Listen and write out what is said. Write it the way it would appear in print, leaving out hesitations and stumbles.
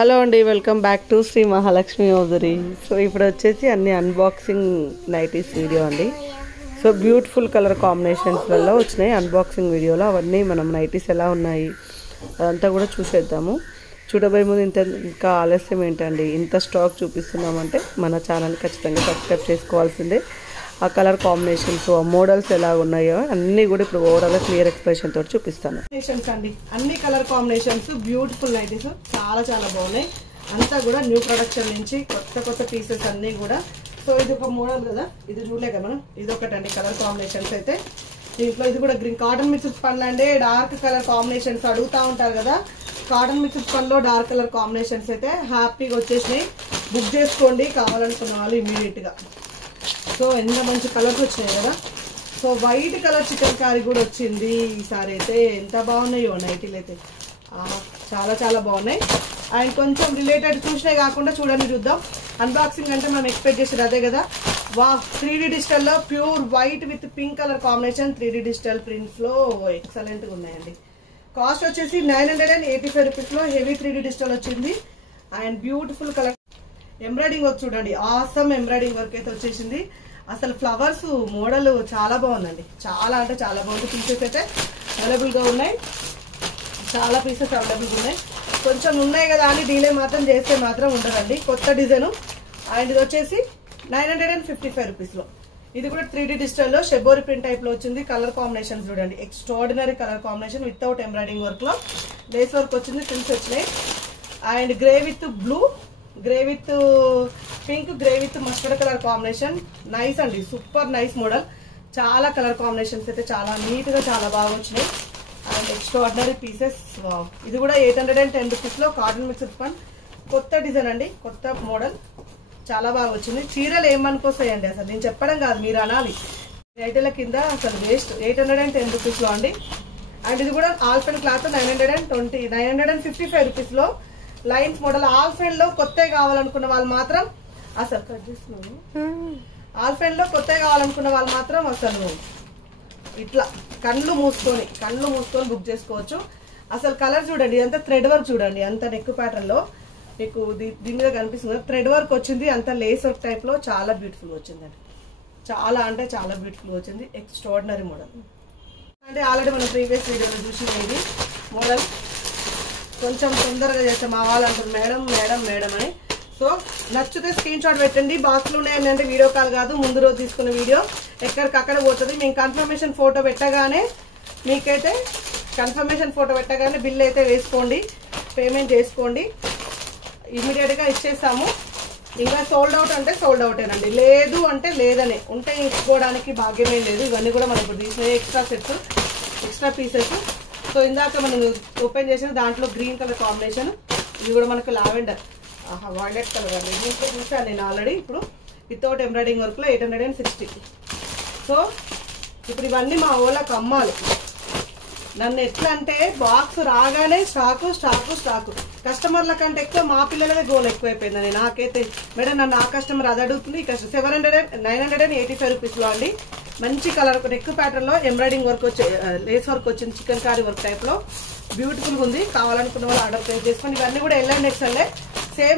Hello అండి, welcome back to Shri Mahalakshmi hosiery. So ఇప్పుడు వచ్చేసి అన్ని అన్బాక్సింగ్ నైటీస్ వీడియో అండి. సో బ్యూటిఫుల్ కలర్ కాంబినేషన్స్లలో వచ్చినాయి అన్బాక్సింగ్ వీడియోలో. అవన్నీ మనం నైటీస్ ఎలా ఉన్నాయి అదంతా కూడా చూసేద్దాము. చూడబోయే ముందు ఇంకా ఆలస్యం ఏంటండి, ఇంత స్టాక్ చూపిస్తున్నామంటే మన ఛానల్ ఖచ్చితంగా సబ్స్క్రైబ్ చేసుకోవాల్సిందే. ఆ కలర్ కాంబినేషన్స్, ఆ మోడల్స్ ఎలా ఉన్నాయో అన్నీ కూడా ఇప్పుడు ఓవరాల్గా క్లియర్ ఎక్స్ప్రెషన్ తోటి చూపిస్తాను. అండి అన్ని కలర్ కాంబినేషన్స్ బ్యూటిఫుల్ నైటీస్ చాలా చాలా బాగున్నాయి. అంతా కూడా న్యూ ప్రొడక్షన్ నుంచి కొత్త పీసెస్ అన్నీ కూడా. సో ఇది ఒక మోడల్ కదా, ఇది చూడలే కదా మనం. ఇది ఒకటండి కలర్ కాంబినేషన్స్ అయితే. దీంట్లో ఇది కూడా గ్రీన్ కాటన్ మిక్స్డ్ పనులు అండి. డార్క్ కలర్ కాంబినేషన్స్ అడుగుతూ ఉంటారు కదా. కాటన్ మిక్స్డ్ పనులో డార్క్ కలర్ కాంబినేషన్స్ అయితే హ్యాపీగా వచ్చేసినాయి. బుక్ చేసుకోండి కావాలనుకున్న వాళ్ళు ఇమీడియట్గా. సో ఎంత మంచి కలర్స్ వచ్చినాయి కదా. So white colour chicken curry కూడా వచ్చింది ఈసారి అయితే. ఎంత బాగున్నాయో నైటీలు అయితే, చాలా చాలా బాగున్నాయి. అండ్ కొంచెం రిలేటెడ్ చూసినాయి కాకుండా చూడండి, చూద్దాం. అన్బాక్సింగ్ అంటే మనం ఎక్స్పెక్ట్ చేసేది అదే కదా. వా 3D డిజిటల్లో pure white with pink colour combination 3D digital ప్రింట్స్లో ఎక్సలెంట్గా ఉన్నాయండి. కాస్ట్ వచ్చేసి 985 రూపీస్లో హెవీ 3D డిజిటల్ వచ్చింది. And beautiful colour embroidering work చూడండి, ఆసమ్ ఎంబ్రాయిడింగ్ వర్క్ అయితే వచ్చేసింది. అసలు ఫ్లవర్స్ మోడల్ చాలా బాగుందండి, చాలా అంటే చాలా బాగుంది. పీసెస్ అయితే అవైలబుల్గా ఉన్నాయి, చాలా పీసెస్ అవైలబుల్గా ఉన్నాయి. కొంచెం ఉన్నాయి కదా అని డీలే మాత్రం చేస్తే మాత్రం ఉండదండి. కొత్త డిజైన్. అండ్ ఇది వచ్చేసి 955 రూపీస్లో. ఇది కూడా 3D డిజిటల్లో షెబోరి ప్రింట్ టైప్లో వచ్చింది. కలర్ కాంబినేషన్ చూడండి, extraordinary colour combination without embroidering వర్క్లో. లేస్ వర్క్ వచ్చింది, ప్రింట్స్ వచ్చినాయి. And grey with blue, grey with pink, grey with mustard colour combination. Nice అండి, సూపర్ నైస్ మోడల్. చాలా కలర్ కాంబినేషన్స్ అయితే చాలా నీట్ గా చాలా బాగా వచ్చినాయి. And extraordinary pieces. ఇది కూడా 810 రూపీస్లో కాటన్ మిక్స్డ్ పన్. కొత్త డిజైన్ అండి, కొత్త మోడల్, చాలా బాగా వచ్చింది. చీరలు ఏమనుకొస్తాయండి అసలు, నేను చెప్పడం కాదు మీరు అనాలి. రైతుల కింద అసలు వేస్ట్. 810 రూపీస్లో అండి. అండ్ ఇది కూడా ఆల్ఫెన్ క్లాత్ 955 రూపీస్లో. లైన్స్ మోడల్ ఆల్ఫెన్ లో కొత్తగా కావాలనుకున్న వాళ్ళు మాత్రం అసలు కట్ చేస్తున్నాను. ఆల్ఫెన్ లో కొత్తగా కావాలనుకున్న వాళ్ళు మాత్రం అసలు ఇట్లా కళ్ళు మూసుకొని బుక్ చేసుకోవచ్చు. అసలు కలర్ చూడండి, ఎంత థ్రెడ్ వర్క్ చూడండి, అంత నెక్ ప్యాటర్న్ లో మీకు దీని మీద కనిపిస్తుంది. థ్రెడ్ వర్క్ వచ్చింది, అంత లేస్ వర్క్ టైప్ లో చాలా బ్యూటిఫుల్ వచ్చిందండి. చాలా అంటే చాలా బ్యూటిఫుల్ వచ్చింది. ఎక్స్ట్రాడినరీ మోడల్ అంటే ఆల్రెడీ మనం ప్రీవియస్ వీడియోలో చూసిన ఇది మోడల్. కొంచెం తొందరగా చేస్తే మా వాళ్ళు అంటారు మేడం మేడం మేడం అని. సో నచ్చితే స్క్రీన్ షాట్ పెట్టండి. బాక్స్లో ఉన్నాయండి అంటే వీడియో కాల్ కాదు, ముందు రోజు తీసుకున్న వీడియో ఎక్కడికక్కడ పోతుంది. మేము కన్ఫర్మేషన్ ఫోటో పెట్టగానే మీకైతే బిల్ అయితే వేసుకోండి, పేమెంట్ చేసుకోండి, ఇమీడియట్గా ఇచ్చేస్తాము. ఇంకా సోల్డ్ అవుట్ అంటే సోల్డ్ అవుటేనండి, లేదు అంటే లేదనే. ఉంటే ఇచ్చుకోవడానికి భాగ్యమే లేదు. ఇవన్నీ కూడా మనం ఇప్పుడు తీసిన extra sets, extra pieces. So ఇందాక మనం ఓపెన్ చేసిన దాంట్లో గ్రీన్ కలర్ కాంబినేషన్. ఇది కూడా మనకు లావెండర్, వైలెట్ కలర్ అండి. దీంట్లో చూసాను నేను ఆల్రెడీ. ఇప్పుడు వితౌట్ ఎంబ్రాయిడింగ్ వర్క్లో 860. సో ఇప్పుడు ఇవన్నీ మా ఓళ్ళకి అమ్మాలి. నన్ను ఎట్లా అంటే బాక్స్ రాగానే స్టాకు స్టాకు స్టాకు. కస్టమర్ల కంటే ఎక్కువ మా పిల్లలదే గోల్ ఎక్కువైపోయిందండి. నాకైతే మేడం నన్ను ఆ కస్టమర్ అది అడుగుతుంది. 985 రూపీస్లో అండి. మంచి కలర్ నెక్ ప్యాటర్న్ లో ఎంబ్రాయిడింగ్ వర్క్ వచ్చి లేస్ వర్క్ వచ్చింది, చికెన్ కారీ వర్క్ టైప్ లో బ్యూటిఫుల్ గా ఉంది. కావాలనుకున్న వాళ్ళు ఆర్డర్ ప్లేస్ చేసుకోండి. ఇవన్నీ కూడా L&XL సేమ్